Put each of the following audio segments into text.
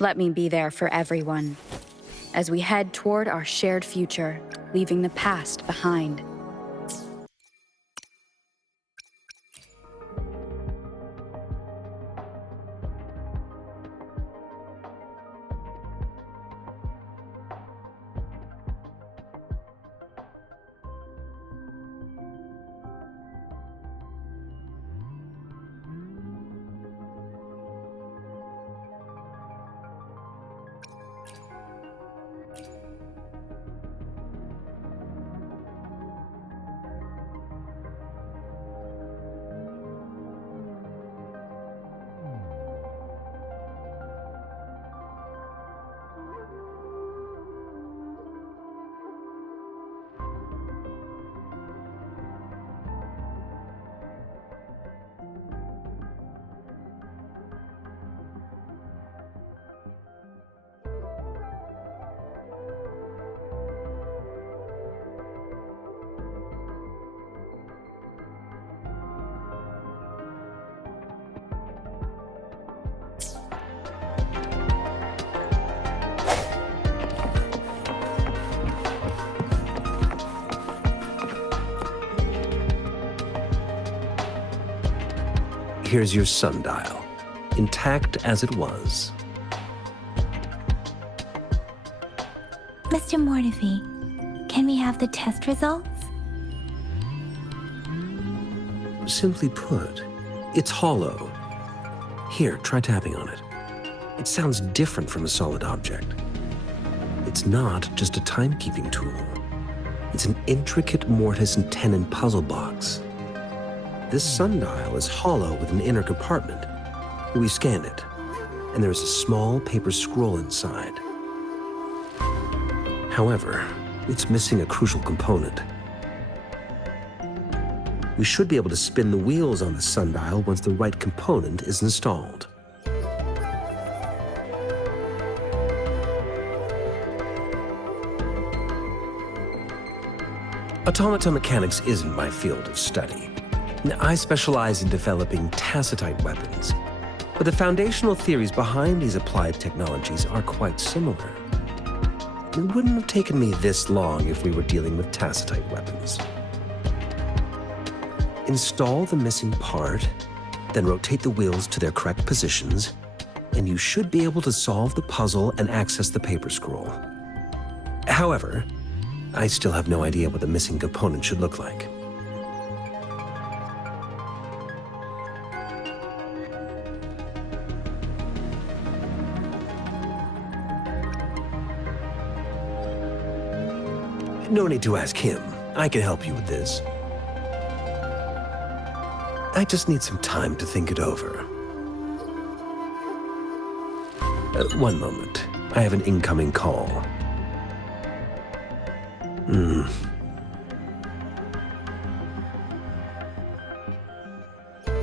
Let me be there for everyone, as we head toward our shared future, leaving the past behind. Here's your sundial, intact as it was. Mr. Mortefi, can we have the test results? Simply put, it's hollow. Here, try tapping on it. It sounds different from a solid object. It's not just a timekeeping tool. It's an intricate mortise and tenon puzzle box. This sundial is hollow with an inner compartment. We scanned it, and there is a small paper scroll inside. However, it's missing a crucial component. We should be able to spin the wheels on the sundial once the right component is installed. Automata mechanics isn't my field of study. I specialize in developing tacitite weapons, but the foundational theories behind these applied technologies are quite similar. It wouldn't have taken me this long if we were dealing with tacitite weapons. Install the missing part, then rotate the wheels to their correct positions, and you should be able to solve the puzzle and access the paper scroll. However, I still have no idea what the missing component should look like. No need to ask him. I can help you with this. I just need some time to think it over. One moment. I have an incoming call.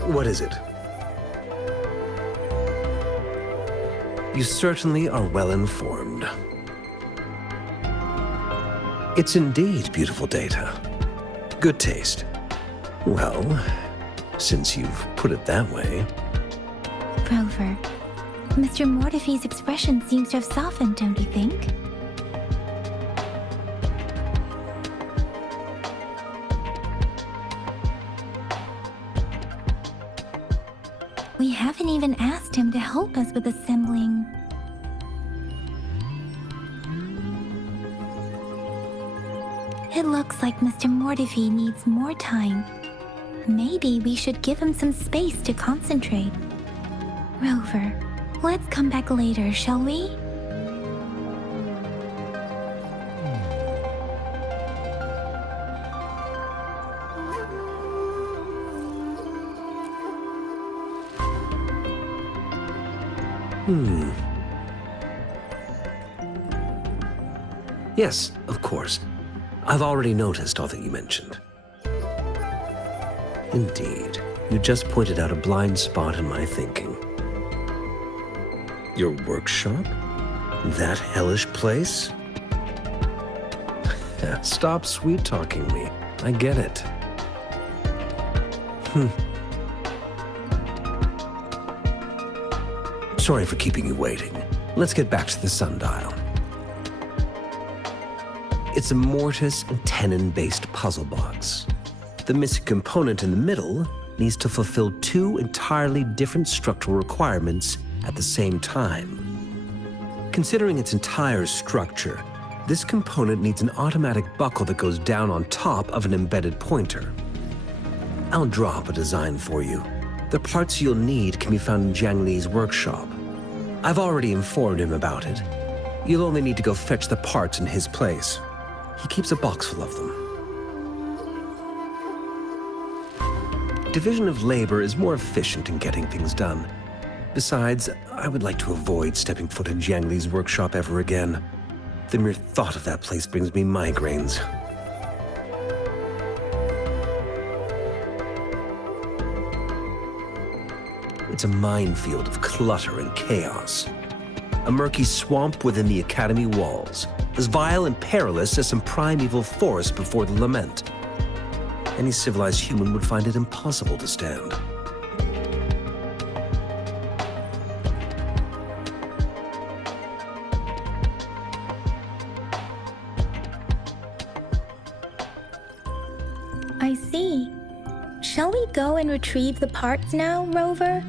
What is it? You certainly are well informed. It's indeed beautiful data. Good taste. Well, since you've put it that way. Rover, Mr. Mortefi's expression seems to have softened, don't you think? We haven't even asked him to help us with assembling. It looks like Mr. Mortefi needs more time. Maybe we should give him some space to concentrate. Rover, let's come back later, shall we? Yes, of course. I've already noticed all that you mentioned. Indeed, you just pointed out a blind spot in my thinking. Your workshop? That hellish place? Stop sweet-talking me. I get it. Sorry for keeping you waiting. Let's get back to the sundial. It's a mortise and tenon-based puzzle box. The missing component in the middle needs to fulfill two entirely different structural requirements at the same time. Considering its entire structure, this component needs an automatic buckle that goes down on top of an embedded pointer. I'll drop a design for you. The parts you'll need can be found in Jiang Li's workshop. I've already informed him about it. You'll only need to go fetch the parts in his place. He keeps a box full of them. Division of labor is more efficient in getting things done. Besides, I would like to avoid stepping foot in Jiang Li's workshop ever again. The mere thought of that place brings me migraines. It's a minefield of clutter and chaos. A murky swamp within the Academy walls, as vile and perilous as some primeval forest before the Lament. Any civilized human would find it impossible to stand. I see. Shall we go and retrieve the parts now, Rover?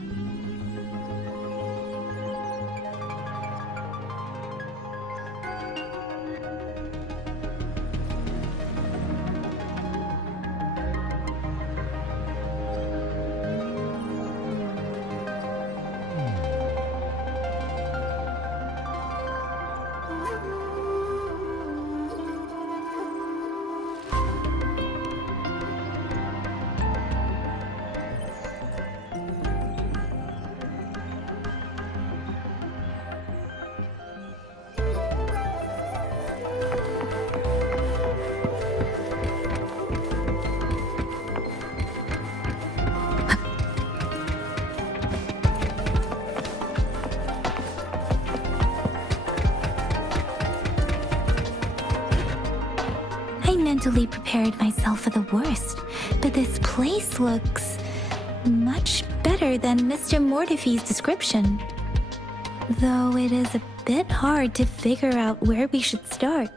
Mentally prepared myself for the worst, but this place looks much better than Mr. Mortifee's description. Though it is a bit hard to figure out where we should start.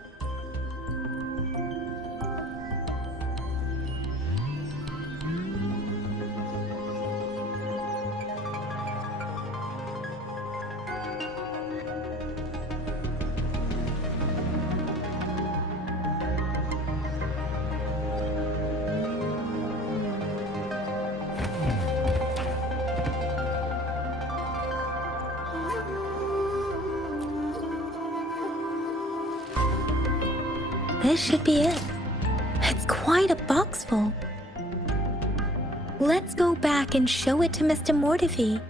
This should be it. It's quite a box full. Let's go back and show it to Mr. Mortifee.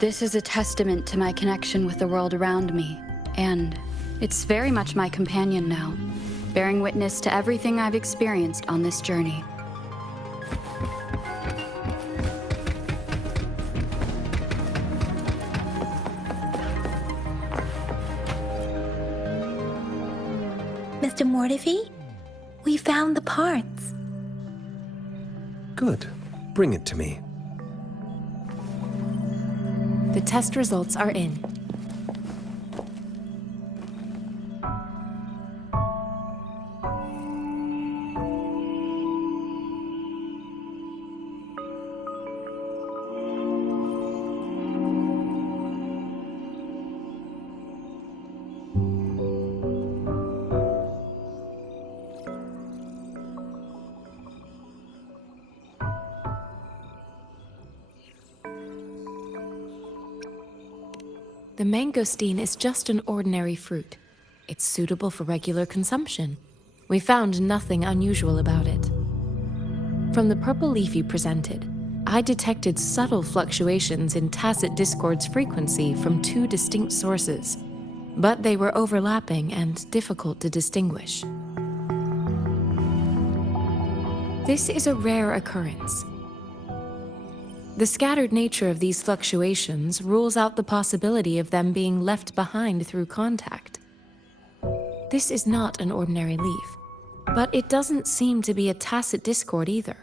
This is a testament to my connection with the world around me, and it's very much my companion now, bearing witness to everything I've experienced on this journey. Mr. Mortifee, we found the parts. Good. Bring it to me. The test results are in. The mangosteen is just an ordinary fruit. It's suitable for regular consumption. We found nothing unusual about it. From the purple leaf you presented, I detected subtle fluctuations in tacit discord's frequency from two distinct sources, but they were overlapping and difficult to distinguish. This is a rare occurrence. The scattered nature of these fluctuations rules out the possibility of them being left behind through contact. This is not an ordinary leaf, but it doesn't seem to be a tacit discord either.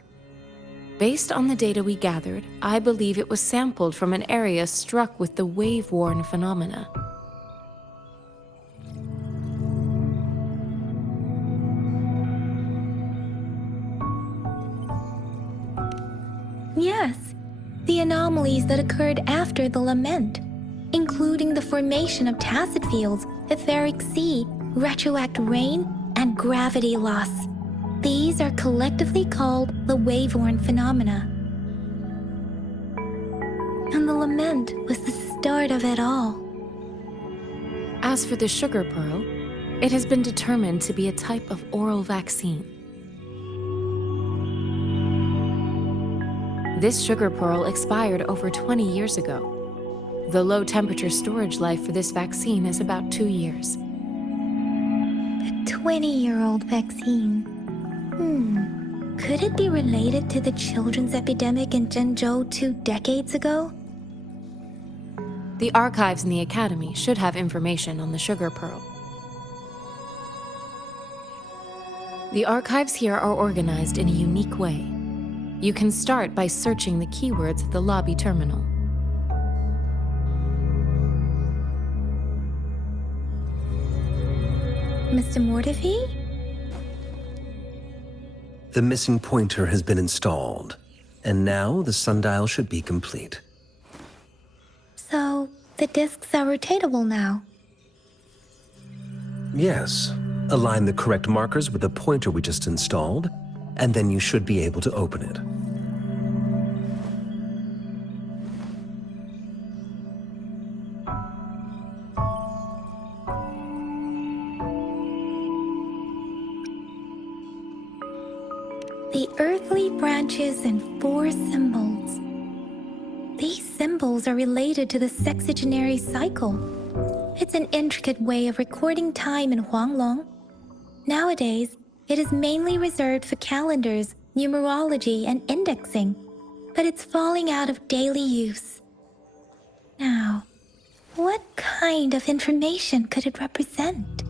Based on the data we gathered, I believe it was sampled from an area struck with the wave-worn phenomena. Yes, the anomalies that occurred after the lament, including the formation of tacit fields, etheric sea, retroact rain, and gravity loss. These are collectively called the wave-worn phenomena. And the lament was the start of it all. As for the sugar pearl, it has been determined to be a type of oral vaccine. This sugar pearl expired over 20 years ago. The low-temperature storage life for this vaccine is about 2 years. A 20-year-old vaccine. Could it be related to the children's epidemic in Zhengzhou 2 decades ago? The archives in the Academy should have information on the sugar pearl. The archives here are organized in a unique way. You can start by searching the keywords at the lobby terminal. Mr. Mortefi? The missing pointer has been installed, and now the sundial should be complete. So, the discs are rotatable now. Yes. Align the correct markers with the pointer we just installed, and then you should be able to open it. The earthly branches and 4 symbols. These symbols are related to the sexagenary cycle. It's an intricate way of recording time in Huanglong. Nowadays, it is mainly reserved for calendars, numerology, and indexing, but it's falling out of daily use. Now, what kind of information could it represent?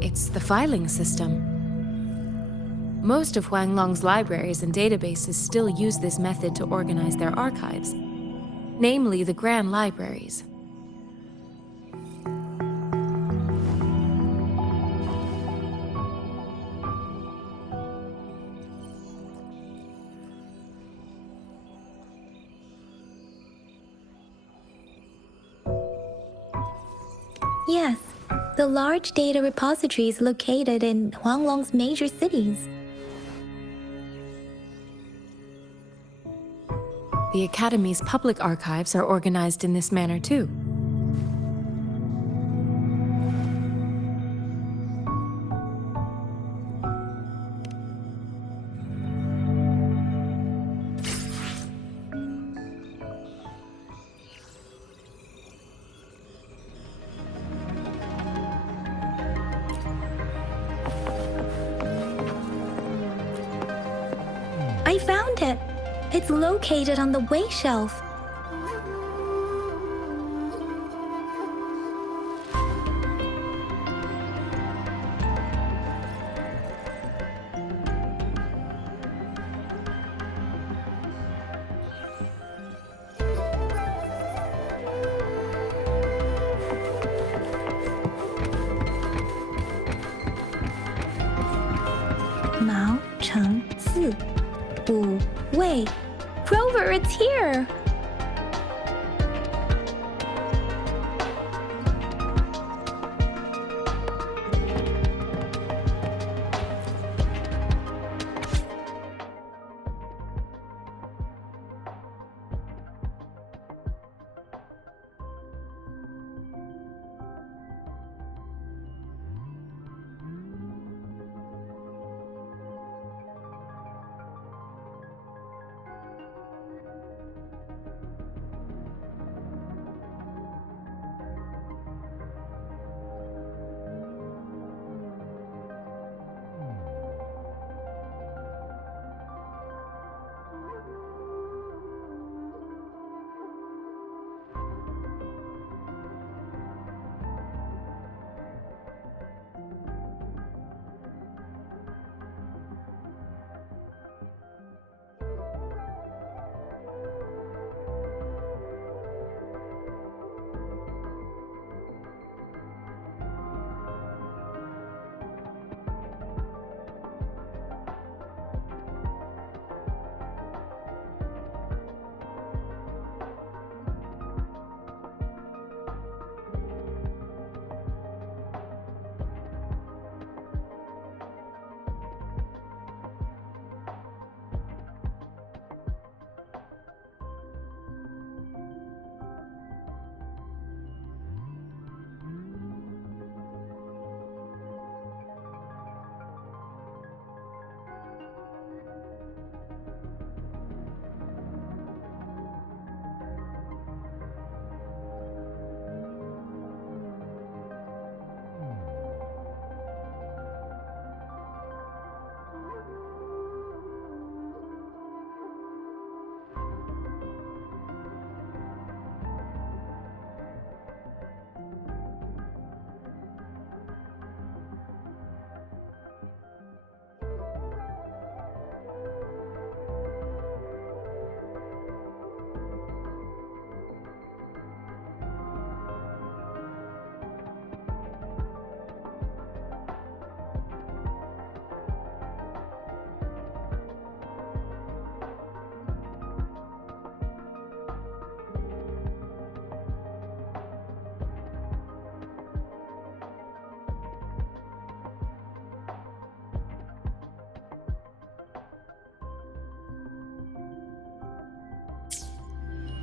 It's the filing system. Most of Huanglong's libraries and databases still use this method to organize their archives, namely the Grand Libraries. Yes, the large data repositories located in Huanglong's major cities. The Academy's public archives are organized in this manner too. I found it! It's located on the way shelf. Mao Cheng Si. Wu Wei. Grover, it's here!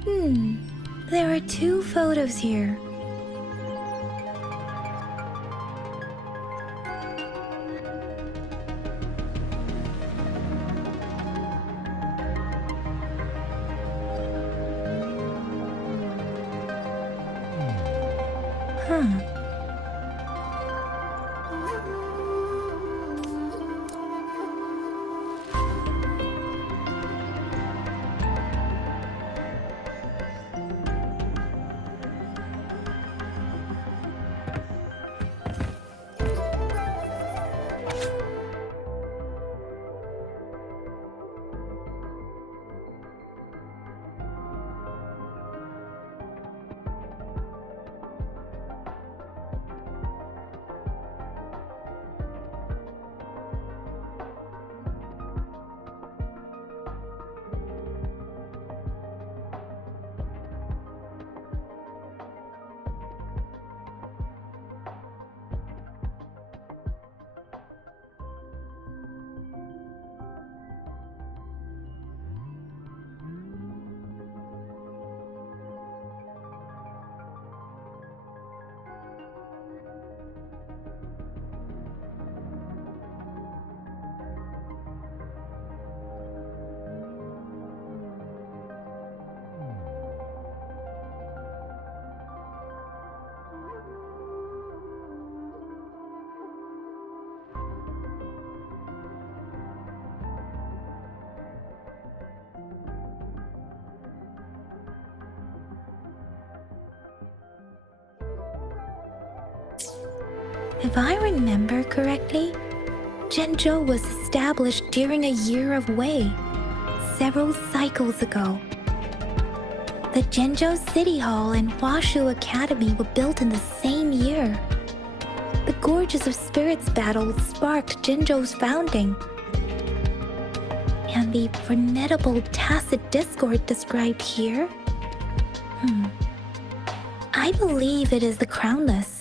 There are 2 photos here. Huh. If I remember correctly, Zhenzhou was established during a year of Wei, several cycles ago. The Zhenzhou City Hall and Huashu Academy were built in the same year. The Gorges of Spirits battle sparked Zhenzhou's founding. And the formidable tacit discord described here? I believe it is the Crownless.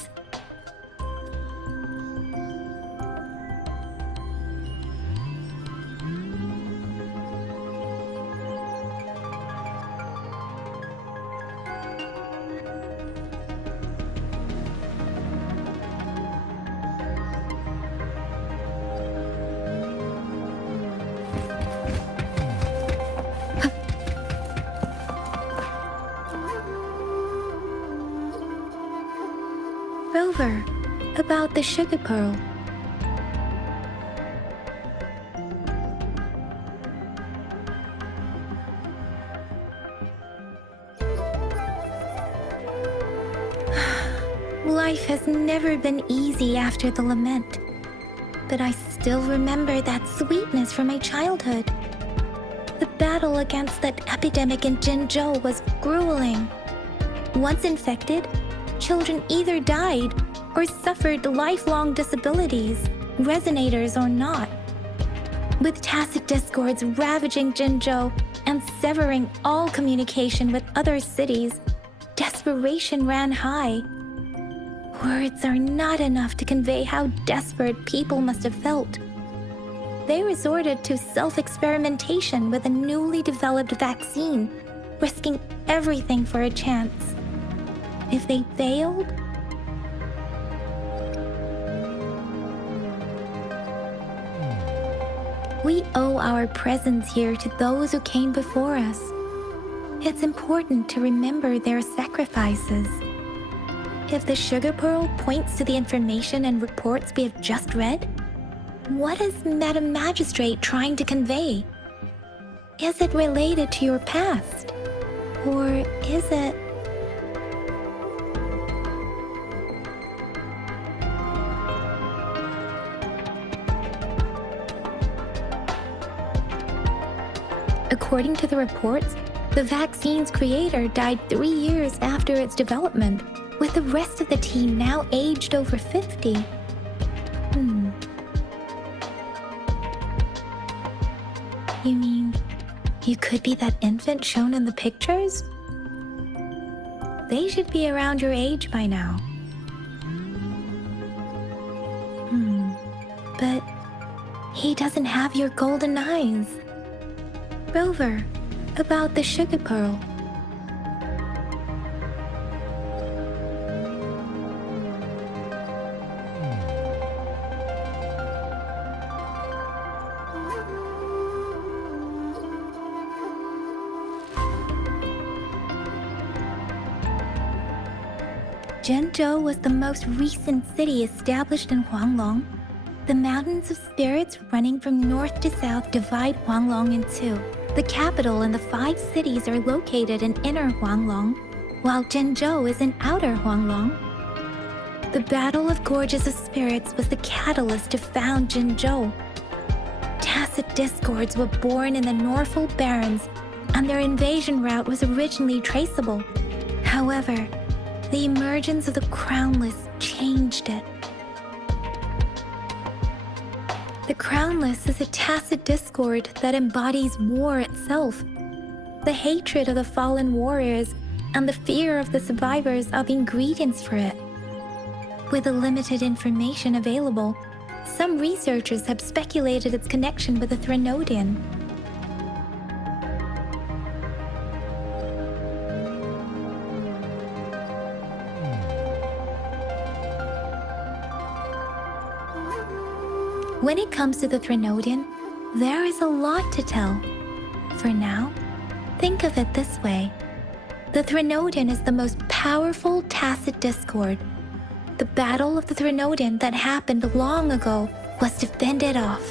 Rover, about the sugar pearl. Life has never been easy after the lament, but I still remember that sweetness from my childhood. The battle against that epidemic in Zhenzhou was grueling. Once infected, children either died or suffered lifelong disabilities, resonators or not. With tacit discords ravaging Zhenzhou and severing all communication with other cities, desperation ran high. Words are not enough to convey how desperate people must have felt. They resorted to self-experimentation with a newly developed vaccine, risking everything for a chance. If they failed, we owe our presence here to those who came before us. It's important to remember their sacrifices. If the sugar pearl points to the information and reports we have just read, what is Madam Magistrate trying to convey? Is it related to your past? Or is it... According to the reports, the vaccine's creator died 3 years after its development, with the rest of the team now aged over 50. You mean, you could be that infant shown in the pictures? They should be around your age by now. But he doesn't have your golden eyes. Rover, about the sugar pearl. Zhenzhou was the most recent city established in Huanglong. The mountains of spirits running from north to south divide Huanglong in two. The capital and the 5 cities are located in inner Huanglong, while Zhenzhou is in outer Huanglong. The Battle of Gorges of Spirits was the catalyst to found Zhenzhou. Tacit discords were born in the Norfolk Barrens, and their invasion route was originally traceable. However, the emergence of the Crownless changed it. The Crownless is a tacit discord that embodies war itself. The hatred of the fallen warriors and the fear of the survivors are the ingredients for it. With the limited information available, some researchers have speculated its connection with the Threnodian. When it comes to the Threnodian, there is a lot to tell. For now, think of it this way. The Threnodian is the most powerful tacit discord. The battle of the Threnodian that happened long ago was to fend it off.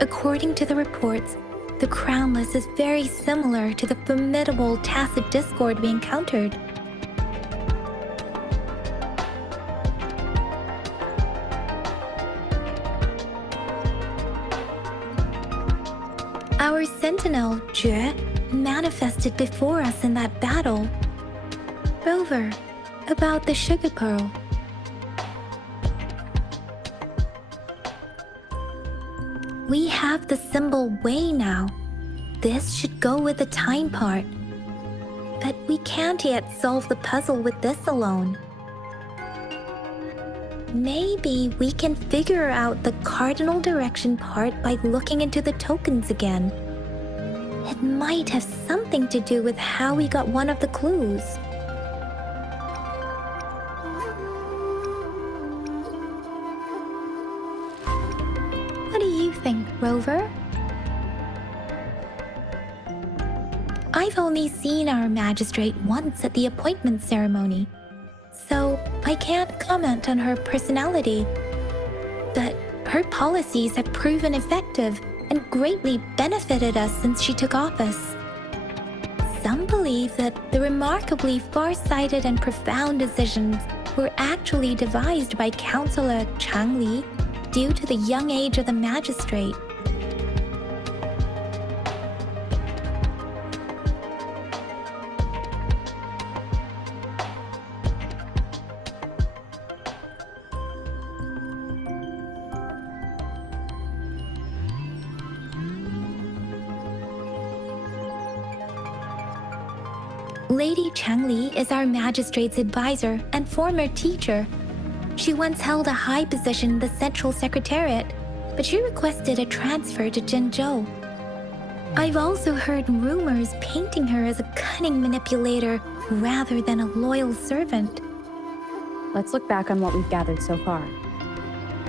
According to the reports, the Crownless is very similar to the formidable tacit discord we encountered. Our sentinel, Jue, manifested before us in that battle. Rover, about the sugar pearl. We have the symbol Wei now. This should go with the time part. But we can't yet solve the puzzle with this alone. Maybe we can figure out the cardinal direction part by looking into the tokens again. It might have something to do with how we got one of the clues. What do you think, Rover? I've only seen our magistrate once at the appointment ceremony, so I can't comment on her personality. But her policies have proven effective and greatly benefited us since she took office. Some believe that the remarkably far-sighted and profound decisions were actually devised by Councillor Chang Li due to the young age of the magistrate. Lady Chang Li is our magistrate's advisor and former teacher. She once held a high position in the Central Secretariat, but she requested a transfer to Zhenzhou. I've also heard rumors painting her as a cunning manipulator rather than a loyal servant. Let's look back on what we've gathered so far.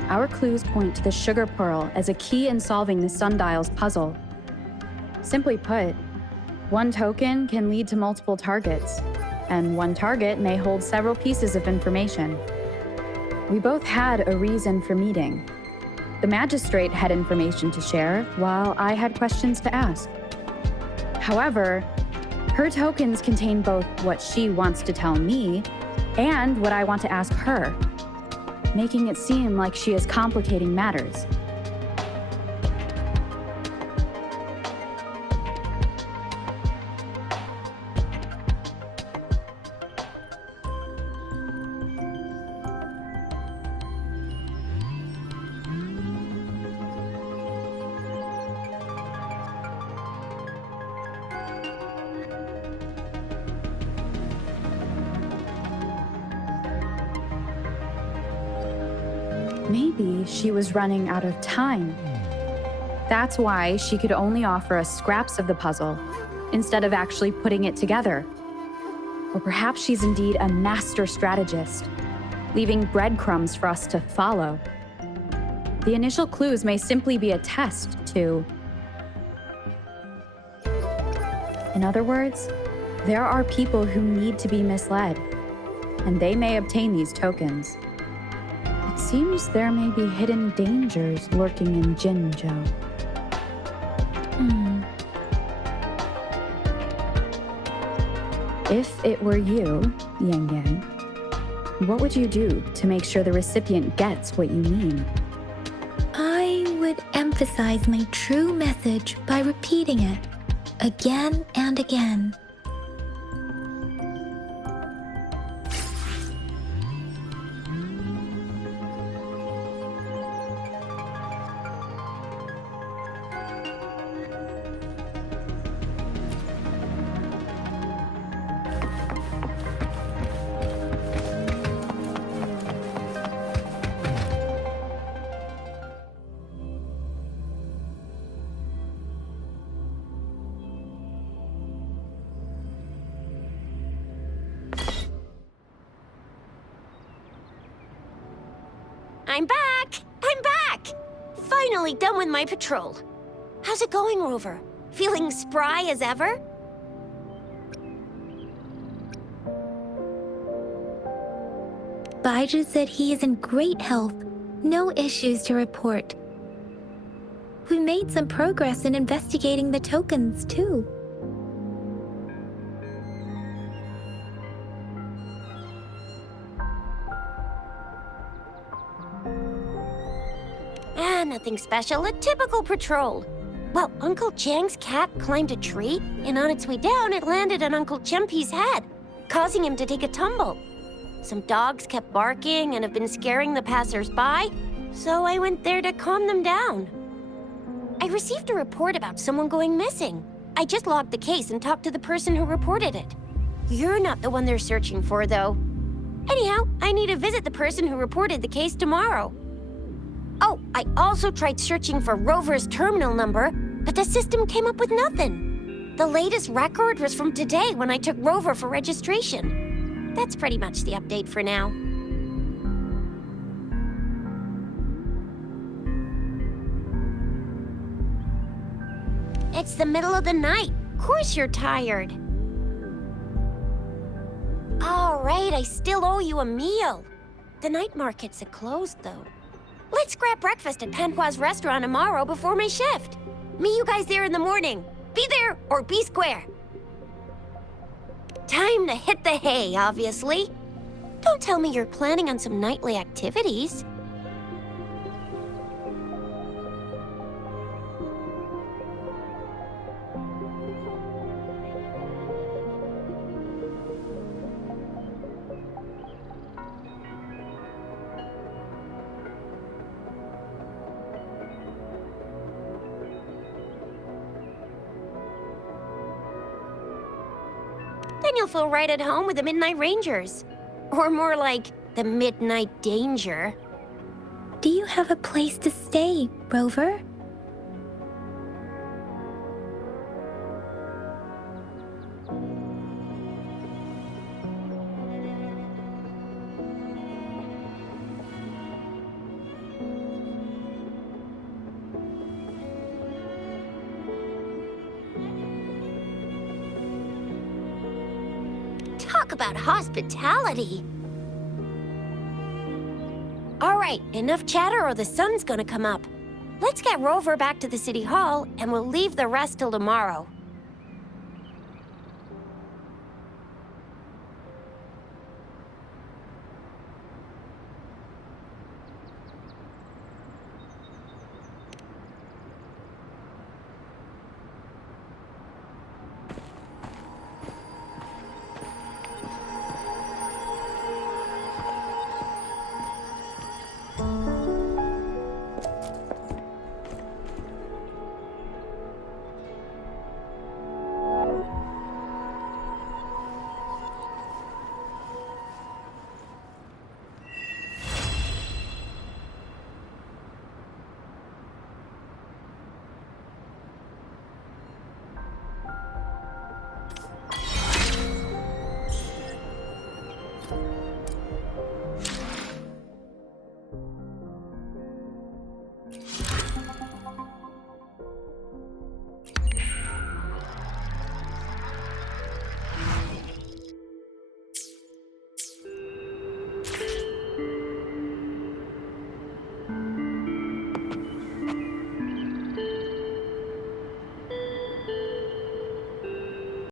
Our clues point to the sugar pearl as a key in solving the sundial's puzzle. Simply put, one token can lead to multiple targets, and one target may hold several pieces of information. We both had a reason for meeting. The magistrate had information to share, while I had questions to ask. However, her tokens contain both what she wants to tell me and what I want to ask her, making it seem like she is complicating matters. Maybe she was running out of time. That's why she could only offer us scraps of the puzzle, instead of actually putting it together. Or perhaps she's indeed a master strategist, leaving breadcrumbs for us to follow. The initial clues may simply be a test to... In other words, there are people who need to be misled, and they may obtain these tokens. It seems there may be hidden dangers lurking in Jinzhou. If it were you, Yang Yang, what would you do to make sure the recipient gets what you mean? I would emphasize my true message by repeating it again and again. I'm back! I'm back! Finally done with my patrol. How's it going, Rover? Feeling spry as ever? Baiju said he is in great health. No issues to report. We made some progress in investigating the tokens, too. Nothing special, a typical patrol. Well, Uncle Chang's cat climbed a tree, and on its way down, it landed on Uncle Chempi's head, causing him to take a tumble. Some dogs kept barking and have been scaring the passers-by, so I went there to calm them down. I received a report about someone going missing. I just logged the case and talked to the person who reported it. You're not the one they're searching for, though. Anyhow, I need to visit the person who reported the case tomorrow. Oh, I also tried searching for Rover's terminal number, but the system came up with nothing. The latest record was from today when I took Rover for registration. That's pretty much the update for now. It's the middle of the night. Of course you're tired. All right, I still owe you a meal. The night markets are closed, though. Let's grab breakfast at Panhua's restaurant tomorrow before my shift. Meet you guys there in the morning. Be there or be square. Time to hit the hay, obviously. Don't tell me you're planning on some nightly activities. Then you'll feel right at home with the Midnight Rangers. Or more like, the Midnight Danger. Do you have a place to stay, Rover? Talk about hospitality. All right, enough chatter or the sun's gonna come up. Let's get Rover back to the city hall, and we'll leave the rest till tomorrow.